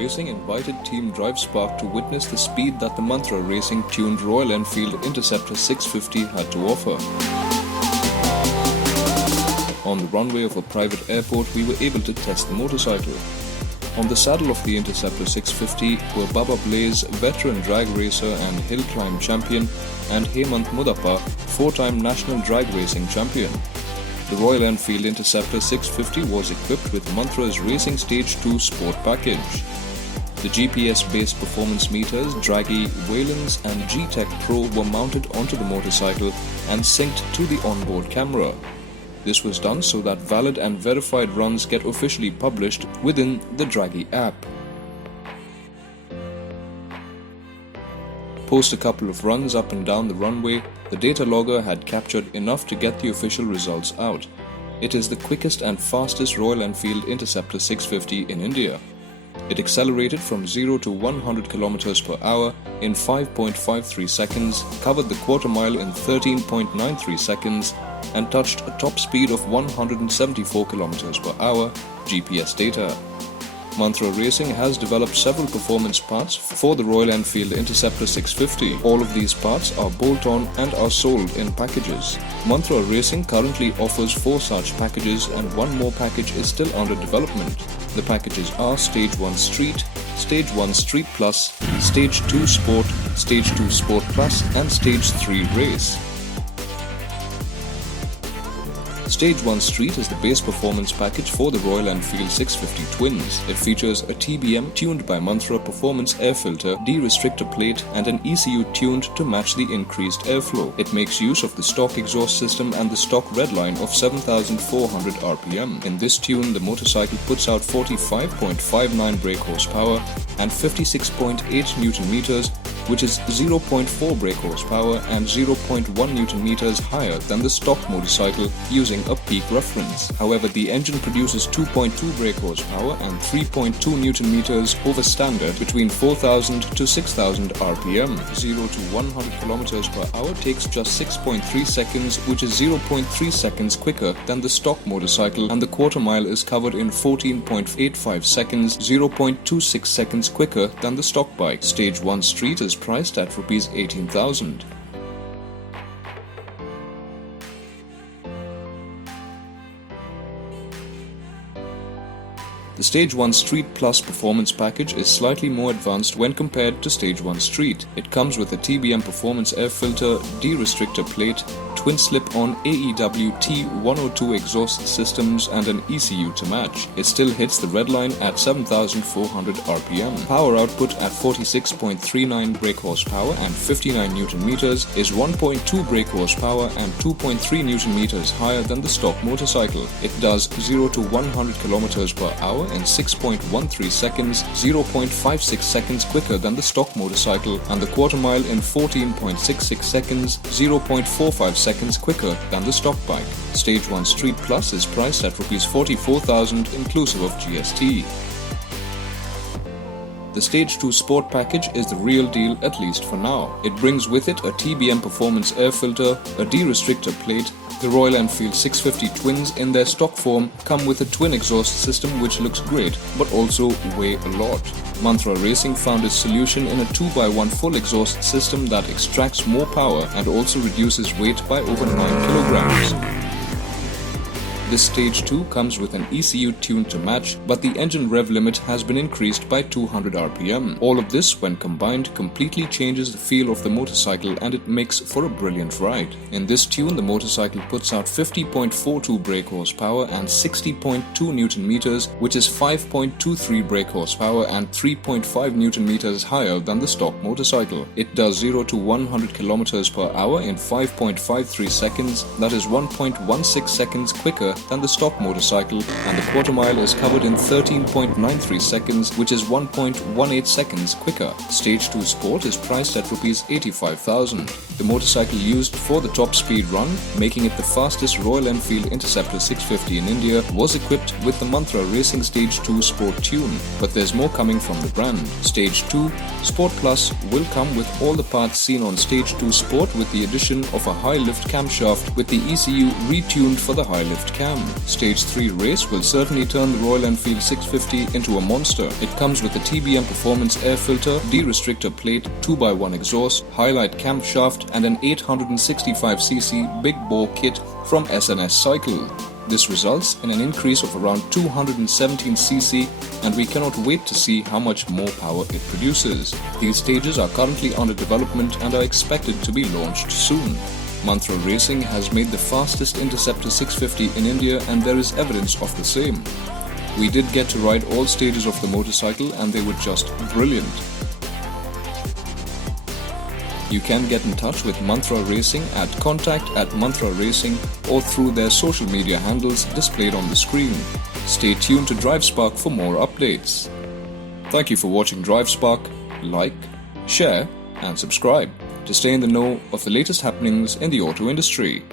Racing invited Team DriveSpark to witness the speed that the Mantra Racing tuned Royal Enfield Interceptor 650 had to offer. On the runway of a private airport, we were able to test the motorcycle. On the saddle of the Interceptor 650 were Baba Blaze, veteran drag racer and hill climb champion, and Hemant Mudappa, four-time national drag racing champion. The Royal Enfield Interceptor 650 was equipped with Mantra's Racing Stage 2 Sport package. The GPS-based performance meters, Dragy, Waylens and G-Tech Pro were mounted onto the motorcycle and synced to the onboard camera. This was done so that valid and verified runs get officially published within the Dragy app. Post a couple of runs up and down the runway, the data logger had captured enough to get the official results out. It is the quickest and fastest Royal Enfield Interceptor 650 in India. It accelerated from 0 to 100 km per hour in 5.53 seconds, covered the quarter mile in 13.93 seconds, and touched a top speed of 174 km per hour, GPS data. Mantra Racing has developed several performance parts for the Royal Enfield Interceptor 650. All of these parts are bolt-on and are sold in packages. Mantra Racing currently offers 4 such packages and one more package is still under development. The packages are Stage 1 Street, Stage 1 Street Plus, Stage 2 Sport, Stage 2 Sport Plus and Stage 3 Race. Stage 1 Street is the base performance package for the Royal Enfield 650 Twins. It features a TBM tuned by Mantra Performance Air Filter, De-Restrictor Plate and an ECU tuned to match the increased airflow. It makes use of the stock exhaust system and the stock redline of 7,400 RPM. In this tune, the motorcycle puts out 45.59 brake horsepower and 56.8 Nm, which is 0.4 brake horsepower and 0.1 Nm higher than the stock motorcycle using a peak reference. However, the engine produces 2.2 brake horsepower and 3.2 Nm over standard between 4,000 to 6,000 RPM. 0 to 100 km per hour takes just 6.3 seconds, which is 0.3 seconds quicker than the stock motorcycle, and the quarter mile is covered in 14.85 seconds, 0.26 seconds quicker than the stock bike. Stage 1 Street is priced at Rs 18,000. The Stage 1 Street Plus performance package is slightly more advanced when compared to Stage 1 Street. It comes with a TBM Performance Air Filter, De-Restrictor Plate, twin slip-on AEW T102 exhaust systems and an ECU to match. It still hits the redline at 7,400 RPM. Power output at 46.39 brake horsepower and 59 Nm is 1.2 brake horsepower and 2.3 Nm higher than the stock motorcycle. It does 0 to 100 km per hour in 6.13 seconds, 0.56 seconds quicker than the stock motorcycle, and the quarter mile in 14.66 seconds, 0.45 seconds quicker than the stock bike. Stage 1 Street Plus is priced at Rs 44,000 inclusive of GST. The Stage 2 Sport package is the real deal, at least for now. It brings with it a TBM Performance Air Filter, a De-Restrictor Plate. The Royal Enfield 650 Twins in their stock form come with a twin exhaust system which looks great but also weigh a lot. Mantra Racing found its solution in a 2x1 full exhaust system that extracts more power and also reduces weight by over 9 kilograms. This Stage 2 comes with an ECU tuned to match, but the engine rev limit has been increased by 200 RPM. All of this, when combined, completely changes the feel of the motorcycle and it makes for a brilliant ride. In this tune, the motorcycle puts out 50.42 brake horsepower and 60.2 Nm, which is 5.23 brake horsepower and 3.5 Nm higher than the stock motorcycle. It does 0 to 100 km per hour in 5.53 seconds, that is 1.16 seconds quicker than the stock motorcycle, and the quarter mile is covered in 13.93 seconds, which is 1.18 seconds quicker. Stage 2 Sport is priced at Rs 85,000. The motorcycle used for the top speed run, making it the fastest Royal Enfield Interceptor 650 in India, was equipped with the Mantra Racing Stage 2 Sport tune, but there's more coming from the brand. Stage 2 Sport Plus will come with all the parts seen on Stage 2 Sport with the addition of a high lift camshaft with the ECU retuned for the high lift cam. cam. Stage 3 race will certainly turn the Royal Enfield 650 into a monster. It comes with a TBM Performance Air Filter, De-Restrictor Plate, 2x1 exhaust, highlight camshaft and an 865cc big bore kit from SNS Cycle. This results in an increase of around 217cc, and we cannot wait to see how much more power it produces. These stages are currently under development and are expected to be launched soon. Mantra Racing has made the fastest Interceptor 650 in India, and there is evidence of the same. We did get to ride all stages of the motorcycle and they were just brilliant. You can get in touch with Mantra Racing at contact@Mantra Racing or through their social media handles displayed on the screen. Stay tuned to DriveSpark for more updates. Thank you for watching DriveSpark. Like, share and subscribe to stay in the know of the latest happenings in the auto industry.